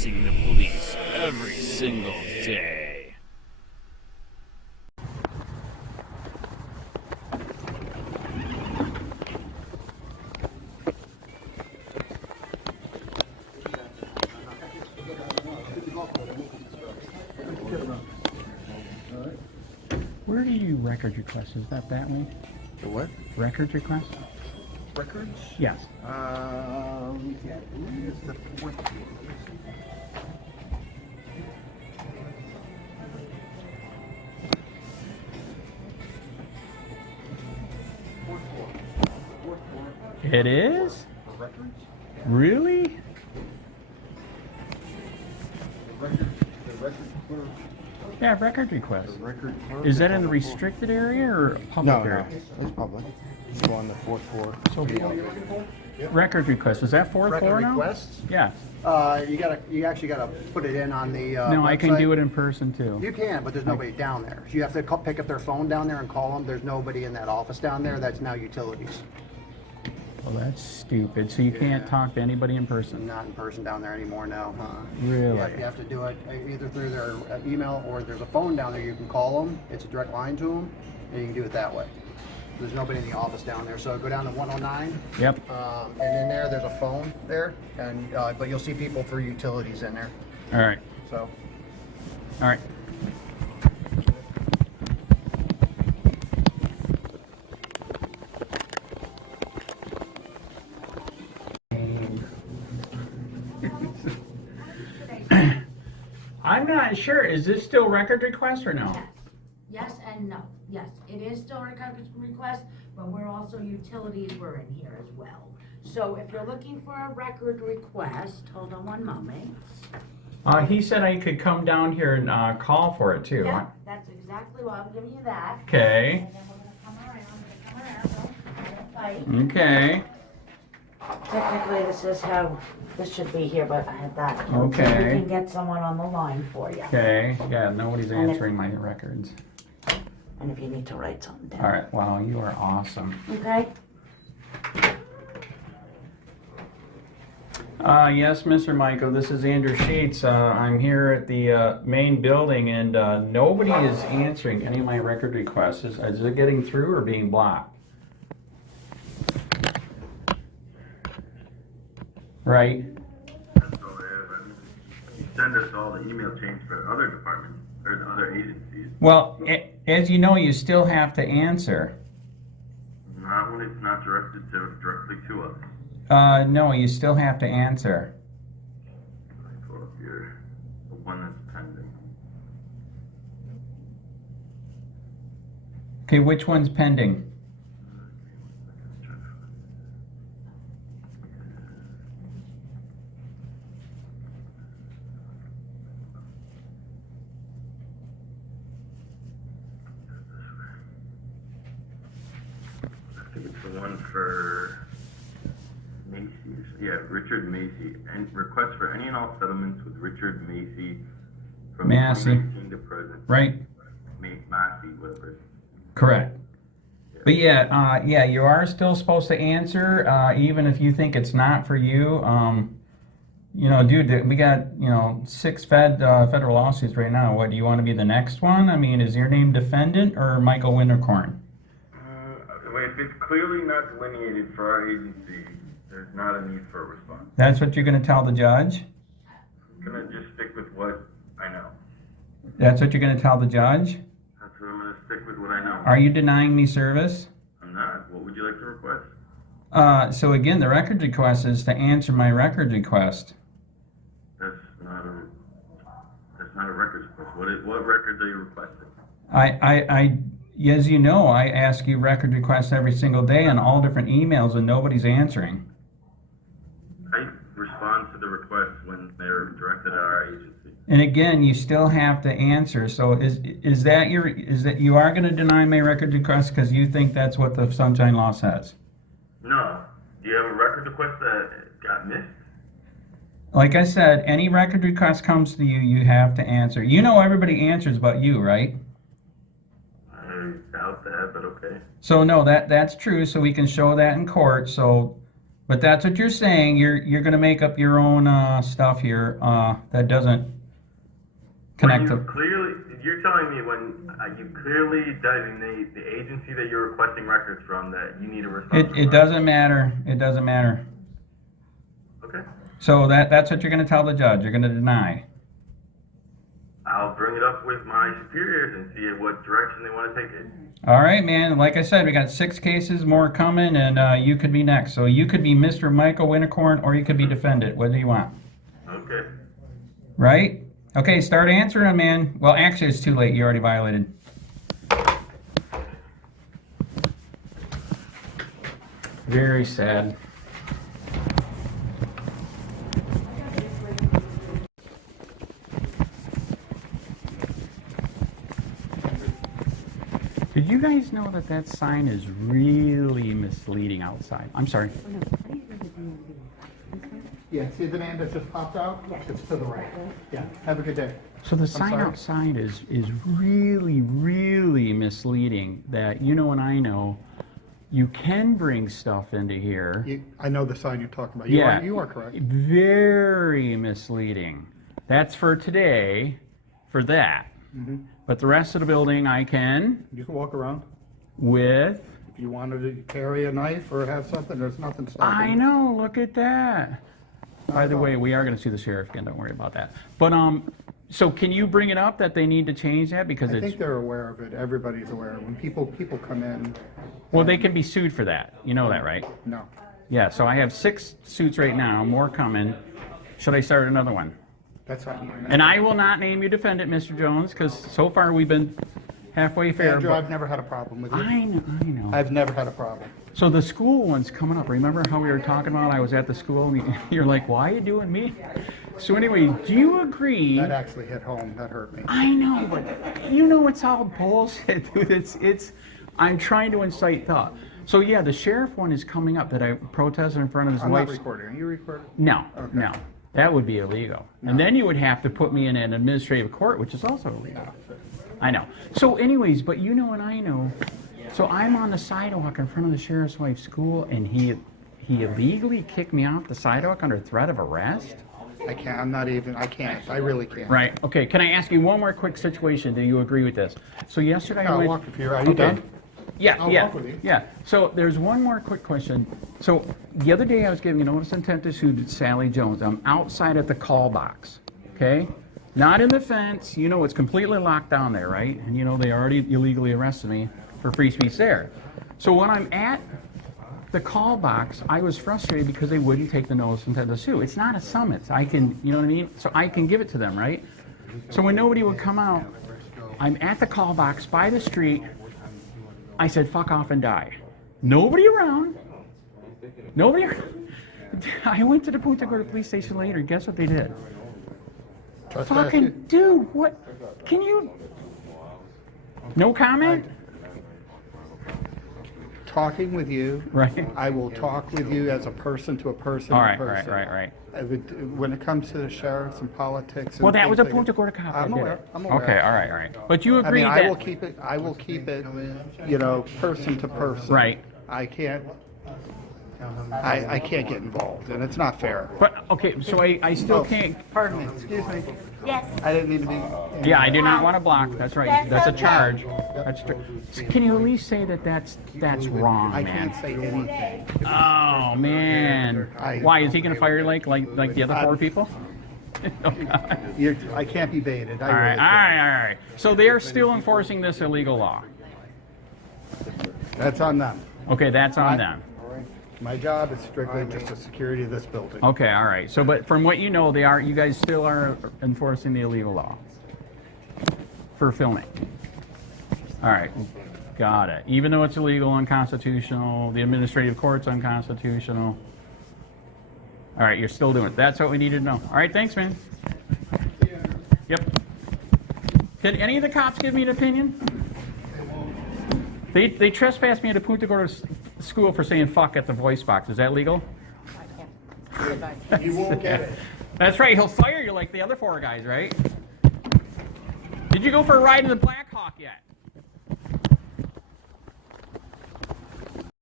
chasing the police every single day. Where do you record request? Is that way? The what? Records request? Records? Yes. Yeah, it's the fourth. It is? For records? Really? The record clerk. Yeah, record request. The record clerk. Is that in the restricted area or public No, area? no, it's public. It's on the fourth floor. So, record request. Is that fourth floor Record now? requests? Yes. You actually gotta put it in on the No, I can website. do it in person too. You can, but there's nobody down there. So you have to pick up their phone down there and call them. There's nobody in that office down there. That's now utilities. Well, that's stupid. So you can't talk to anybody in person? Not in person down there anymore, no. Really? Yeah, you have to do it either through their email or there's a phone down there. You can call them. It's a direct line to them, and you can do it that way. There's nobody in the office down there. So go down to 109. Yep. And in there, there's a phone there, and but you'll see people for utilities in there. All right. So. All right. I'm not sure. Is this still record request or no? Yes. Yes and no. Yes, it is still a record request, but we're also utilities, we're in here as well. So if you're looking for a record request, hold on one moment. He said I could come down here and call for it too. Yeah, that's exactly why I'm giving you that. Okay. And then we're gonna come around, don't fight. Okay. Technically, this is how, this should be here, but I have that. Okay. So we can get someone on the line for you. Okay. Yeah, nobody's And if- answering my records. And if you need to write something down. All right. Wow, you are awesome. Okay? Yes, Mr. Michael, this is Andrew Sheets. I'm here at the main building and nobody is answering any of my record requests. Is it getting through or being blocked? Right? So you send us all the email chains for other departments or the other agencies. Well, as you know, you still have to answer. Not when it's not directed directly to us. No, you still have to answer. I pull up the one that's pending. Okay, which one's pending? I think it's the one for Macy. Yeah, Richard Macy. And request for any and all settlements with Richard Macy from Massey. 2019 to present. Right? Massey, whatever. Correct. But yeah, you are still supposed to answer, even if you think it's not for you. You know, dude, we got, 6 federal lawsuits right now. What, do you want to be the next one? I mean, is your name defendant or Michael Winterkorn? If it's clearly not delineated for our agency, there's not a need for a response. That's what you're going to tell the judge? I'm gonna just stick with what I know. That's what you're going to tell the judge? That's what I'm gonna stick with what I know. Are you denying me service? I'm not. What would you like to request? So again, the record request is to answer my record request. That's not a records request. What records are you requesting? As you know, I ask you record requests every single day on all different emails and nobody's answering. I respond to the requests when they're directed at our agency. And again, you still have to answer. So is that you are going to deny my record request because you think that's what the Sunshine Law says? No. Do you have a record request that got missed? Like I said, any record request comes to you, you have to answer. You know everybody answers but you, right? I doubt that, but okay. So no, that's true. So we can show that in court. So But that's what you're saying. You're going to make up your own stuff here that doesn't connect to. You're telling me when you clearly designate the agency that you're requesting records from that you need a response. It doesn't matter. It doesn't matter. Okay. So that's what you're going to tell the judge. You're going to deny. I'll bring it up with my superiors and see what direction they want to take it. All right, man. Like I said, we got 6 cases more coming, and you could be next. So you could be Mr. Michael Winterkorn, or you could be defendant. What do you want? Okay. Right? Okay, start answering them, man. Well, actually, it's too late. You already violated. Very sad. Did you guys know that that sign is really misleading outside? I'm sorry. Yeah, see the name that just popped out? It's to the right. Yeah, have a good day. So the sign sorry? outside is really, really misleading that you know and I know you can bring stuff into here. I know the sign you're talking about. Yeah. You are correct. Very misleading. That's for today, for that. Mhm. But the rest of the building I can You can walk around. with... If you wanted to carry a knife or have something, there's nothing stopping I you. know, look at that. By the way, we are going to sue the sheriff again, don't worry about that. But, so can you bring it up that they need to change that? Because I it's... think they're aware of it. Everybody's aware. When people come in, Well, they can be sued for that. You know that, right? no. Yeah, so I have 6 suits right now, more coming. Should I start another one? That's not you. And I will not name you defendant, Mr. Jones, because so far we've been halfway fair. Andrew, but- I've never had a problem with you. I know. I've never had a problem. So the school one's coming up. Remember how we were talking about I was at the school and you're like, why are you doing me? So anyway, do you agree? That actually hit home. That hurt me. I know, but you know it's all bullshit, dude. It's I'm trying to incite thought. So yeah, the sheriff one is coming up that I protested in front of his I'm not wife's. recording. Are you recording? No, Okay. no. That would be illegal. And then you would have to put me in an administrative court, which is also illegal. I know. So anyways, but you know and I know. So I'm on the sidewalk in front of the sheriff's wife's school, and he illegally kicked me off the sidewalk under threat of arrest? I can't. I'm not even. I can't. I really can't. Right. Okay, can I ask you one more quick situation? Do you agree with this? So yesterday I I'll went... walk with you. Are you done? Yeah, I'll yeah, walk with you. yeah. So there's one more quick question. So the other day I was giving a notice of intent to sue Sally Jones. I'm outside at the call box, okay? Not in the fence. You know it's completely locked down there, right? And you know they already illegally arrested me for free speech there. So when I'm at the call box, I was frustrated because they wouldn't take the notice of intent to sue. It's not a summons. I can, you know what I mean? So I can give it to them, right? So when nobody would come out, I'm at the call box by the street. I said, fuck off and die. Nobody around. Nobody around. I went to the Punta Gorda police station later. Guess what they did? Fucking dude, what? Can you? No comment? Talking with you, Right. I will talk with you as a person to a person. All to right, person. right. I would, when it comes to the sheriffs and politics. And Well, that was a things Punta like Gorda cop. I'm that did aware. it. I'm aware. Okay, all right. But you I agree mean, that... I will keep it. I will keep it. You know, person to person. Right. I can't. I can't get involved, and it's not fair. But, okay, so I still can't... Pardon me. Excuse me. Yes. I didn't mean to be. Yeah, I do not want to block. That's right. That's That's a okay. charge. That's Can you at least say that that's wrong, I man? can't say anything. Oh, man. Why, is he going to fire you like the other 4 people? Oh, God. I can't be baited. All right. So they are still enforcing this illegal law. That's on them. Okay, that's on them. My job is strictly just the security of this building. Okay, all right. So, but from what you know, you guys still are enforcing the illegal law for filming. All right, got it. Even though it's illegal, unconstitutional, the administrative court's unconstitutional. All right, you're still doing it. That's what we needed to know. All right, thanks, man. Yep. Did any of the cops give me an opinion? They trespassed me at a Punta Gorda school for saying fuck at the voice box. Is that legal? You won't get it. That's right. He'll fire you like the other 4 guys, right? Did you go for a ride in the Black Hawk yet?